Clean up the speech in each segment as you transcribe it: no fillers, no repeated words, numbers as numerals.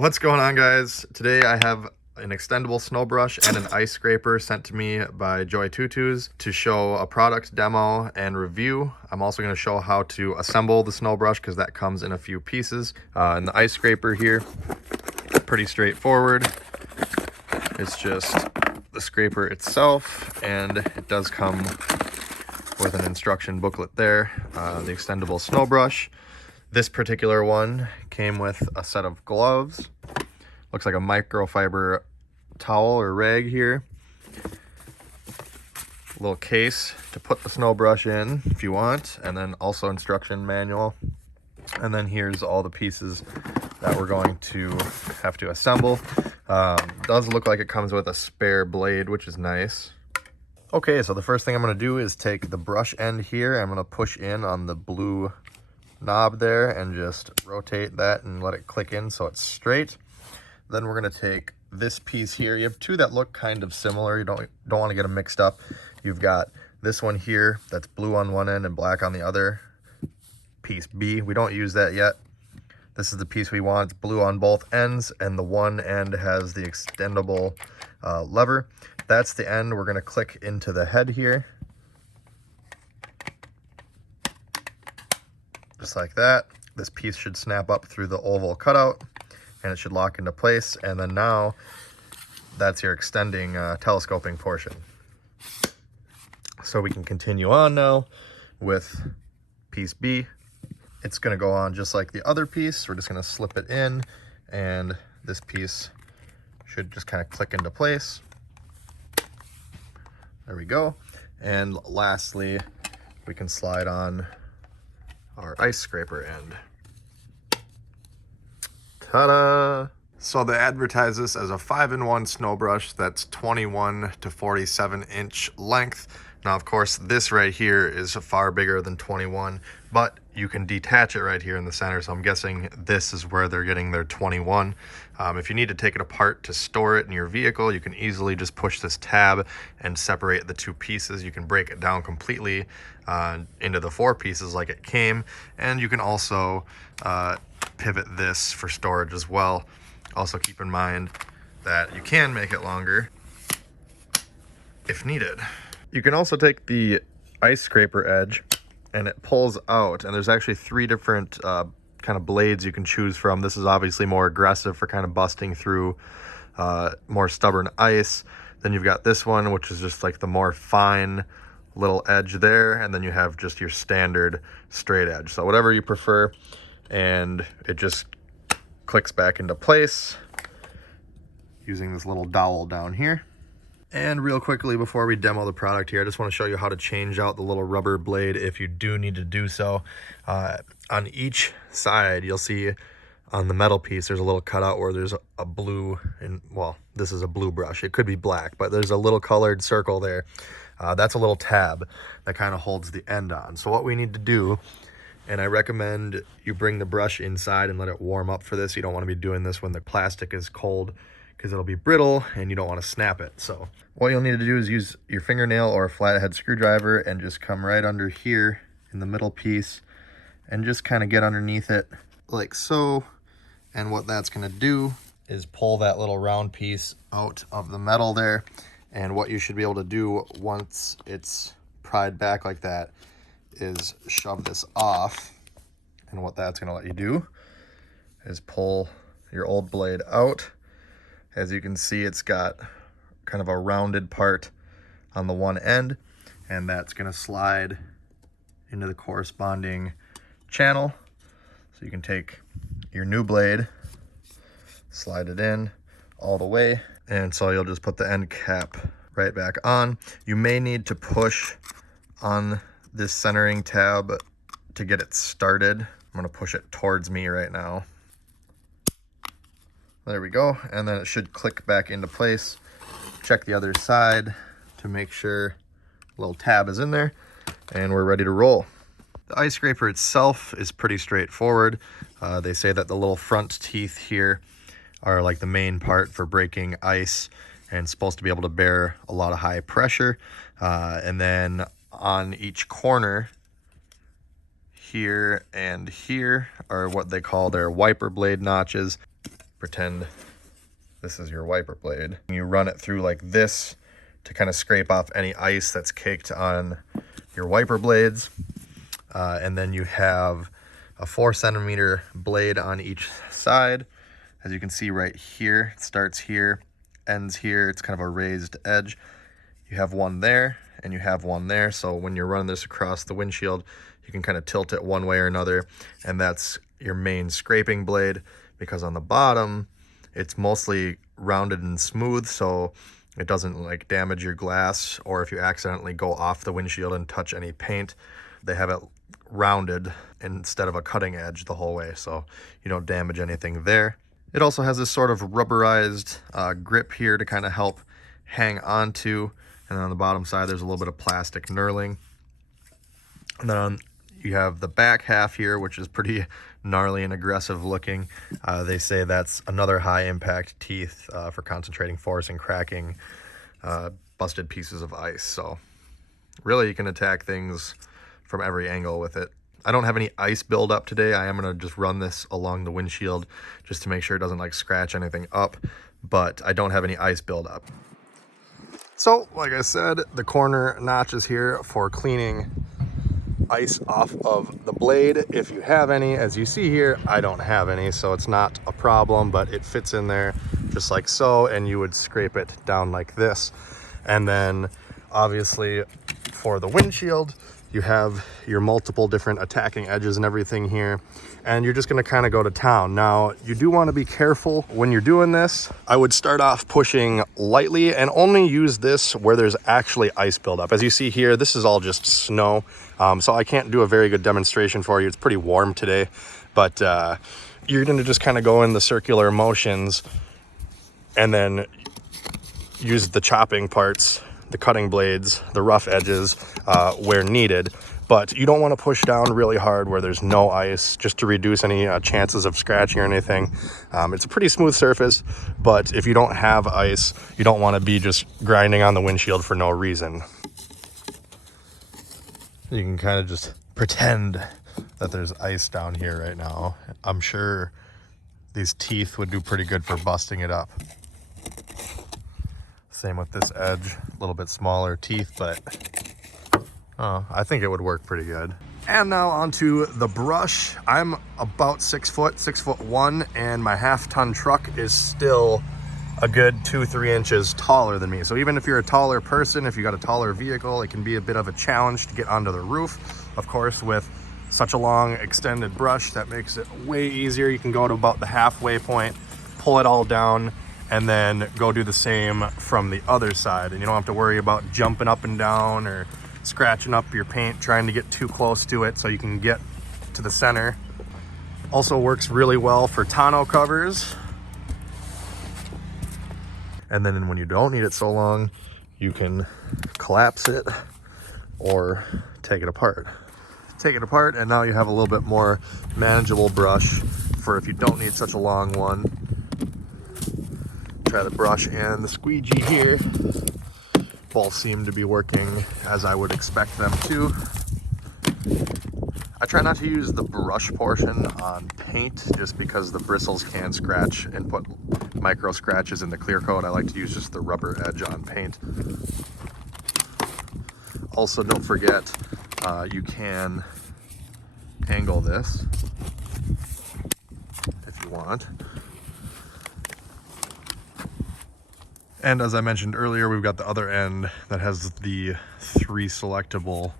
What's going on, guys? Today I have an extendable snow brush and an ice scraper sent to me by JoyTutus to show a product demo and review. I'm also going to show how to assemble the snow brush because that comes in a few pieces. And the ice scraper here, pretty straightforward. It's just the scraper itself, and it does come with an instruction booklet there. The extendable snow brush. This particular one came with a set of gloves. Looks like a microfiber towel or rag here. A little case to put the snow brush in if you want, and then also instruction manual. And then here's all the pieces that we're going to have to assemble. Does look like it comes with a spare blade, which is nice. Okay, so the first thing I'm going to do is take the brush end here. I'm going to push in on the blue knob there and just rotate that and let it click in so it's straight. Then we're going to take this piece here. You have two that look kind of similar. You don't want to get them mixed up. You've got this one here that's blue on one end and black on the other. Piece B, we don't use that yet. This is the piece we want. It's blue on both ends, and the one end has the extendable lever. That's the end. We're going to click into the head here. Just like that. This piece should snap up through the oval cutout and it should lock into place. And then now that's your extending telescoping portion. So we can continue on now with piece B. It's going to go on just like the other piece. We're just going to slip it in, and this piece should just kind of click into place. There we go. And lastly, we can slide on our ice scraper end. Ta-da! So they advertise this as a 5-in-1 snow brush that's 21 to 47 inch length. Now, of course, this right here is far bigger than 21, but you can detach it right here in the center. So I'm guessing this is where they're getting their 21. If you need to take it apart to store it in your vehicle, you can easily just push this tab and separate the two pieces. You can break it down completely into the 4 pieces like it came. And you can also pivot this for storage as well. Also keep in mind that you can make it longer if needed. You can also take the ice scraper edge and it pulls out, and there's actually 3 different kind of blades you can choose from. This is obviously more aggressive for kind of busting through more stubborn ice. Then you've got this one, which is just like the more fine little edge there, and then you have just your standard straight edge. So whatever you prefer, and it just clicks back into place using this little dowel down here. And real quickly before we demo the product here, I just want to show you how to change out the little rubber blade if you do need to do so. On each side, you'll see on the metal piece, there's a little cutout where there's a blue, and well, this is a blue brush. It could be black, but there's a little colored circle there. That's a little tab that kind of holds the end on. So what we need to do, and I recommend you bring the brush inside and let it warm up for this. You don't want to be doing this when the plastic is cold, because it'll be brittle and you don't want to snap it. So what you'll need to do is use your fingernail or a flathead screwdriver and just come right under here in the middle piece and just kind of get underneath it like so. And what that's going to do is pull that little round piece out of the metal there. And what you should be able to do once it's pried back like that is shove this off. And what that's going to let you do is pull your old blade out. As you can see, it's got kind of a rounded part on the one end, and that's going to slide into the corresponding channel. So you can take your new blade, slide it in all the way, and so you'll just put the end cap right back on. You may need to push on this centering tab to get it started. I'm going to push it towards me right now. There we go, and then it should click back into place. Check the other side to make sure the little tab is in there, and we're ready to roll. The ice scraper itself is pretty straightforward. They say that the little front teeth here are like the main part for breaking ice and supposed to be able to bear a lot of high pressure. And then on each corner here and here are what they call their wiper blade notches. pretend this is your wiper blade. You run it through like this to kind of scrape off any ice that's caked on your wiper blades. And then you have a 4 centimeter blade on each side. As you can see right here, it starts here, ends here. It's kind of a raised edge. You have one there and you have one there. So when you're running this across the windshield, you can kind of tilt it one way or another. And that's your main scraping blade, because on the bottom, it's mostly rounded and smooth, so it doesn't like damage your glass, or if you accidentally go off the windshield and touch any paint, they have it rounded instead of a cutting edge the whole way, so you don't damage anything there. It also has this sort of rubberized grip here to kind of help hang onto, and then on the bottom side there's a little bit of plastic knurling. And then you have the back half here, which is pretty gnarly and aggressive looking. They say that's another high impact teeth for concentrating force and cracking busted pieces of ice. So really you can attack things from every angle with it. I don't have any ice buildup today. I am gonna just run this along the windshield just to make sure it doesn't like scratch anything up, but I don't have any ice buildup. So like I said, the corner notch is here for cleaning ice off of the blade if you have any. As you see here, I don't have any, so it's not a problem, but it fits in there just like so, and you would scrape it down like this. And then obviously for the windshield, you have your multiple different attacking edges and everything here, and you're just going to kind of go to town. Now, you do want to be careful when you're doing this. I would start off pushing lightly and only use this where there's actually ice buildup. As you see here, this is all just snow, so I can't do a very good demonstration for you. It's pretty warm today, but you're going to just kind of go in the circular motions and then use the chopping parts, the cutting blades, the rough edges where needed. But you don't want to push down really hard where there's no ice, just to reduce any chances of scratching or anything. It's a pretty smooth surface, but if you don't have ice, you don't want to be just grinding on the windshield for no reason. You can kind of just pretend that there's ice down here right now. I'm sure these teeth would do pretty good for busting it up. Same with this edge, a little bit smaller teeth, but I think it would work pretty good. And now onto the brush. I'm about 6 foot, 6'1", and my half-ton truck is still a good 2-3 inches taller than me. So even if you're a taller person, if you got a taller vehicle, it can be a bit of a challenge to get onto the roof. Of course, with such a long extended brush, that makes it way easier. You can go to about the halfway point, pull it all down, and then go do the same from the other side. And you don't have to worry about jumping up and down or scratching up your paint trying to get too close to it so you can get to the center. Also works really well for tonneau covers. And then when you don't need it so long, you can collapse it or take it apart. Take it apart, and now you have a little bit more manageable brush for if you don't need such a long one. Try the brush and the squeegee here. Both seem to be working as I would expect them to. I try not to use the brush portion on paint just because the bristles can scratch and put micro scratches in the clear coat. I like to use just the rubber edge on paint. Also, don't forget, you can angle this if you want. And as I mentioned earlier, we've got the other end that has the 3 selectable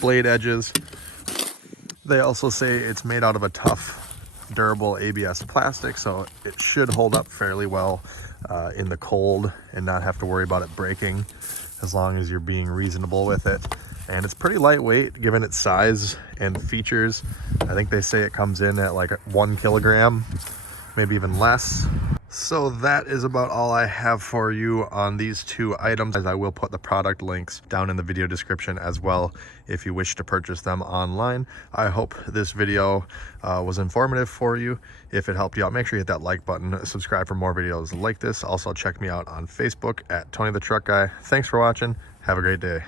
blade edges. They also say it's made out of a tough, durable ABS plastic, so it should hold up fairly well in the cold and not have to worry about it breaking, as long as you're being reasonable with it. And it's pretty lightweight given its size and features. I think they say it comes in at like 1 kilogram, maybe even less. So that is about all I have for you on these 2 items. As I will put the product links down in the video description as well if you wish to purchase them online. I hope this video was informative for you. If it helped you out, make sure you hit that like button, subscribe for more videos like this. Also check me out on Facebook at Tony the Truck Guy. Thanks for watching. Have a great day.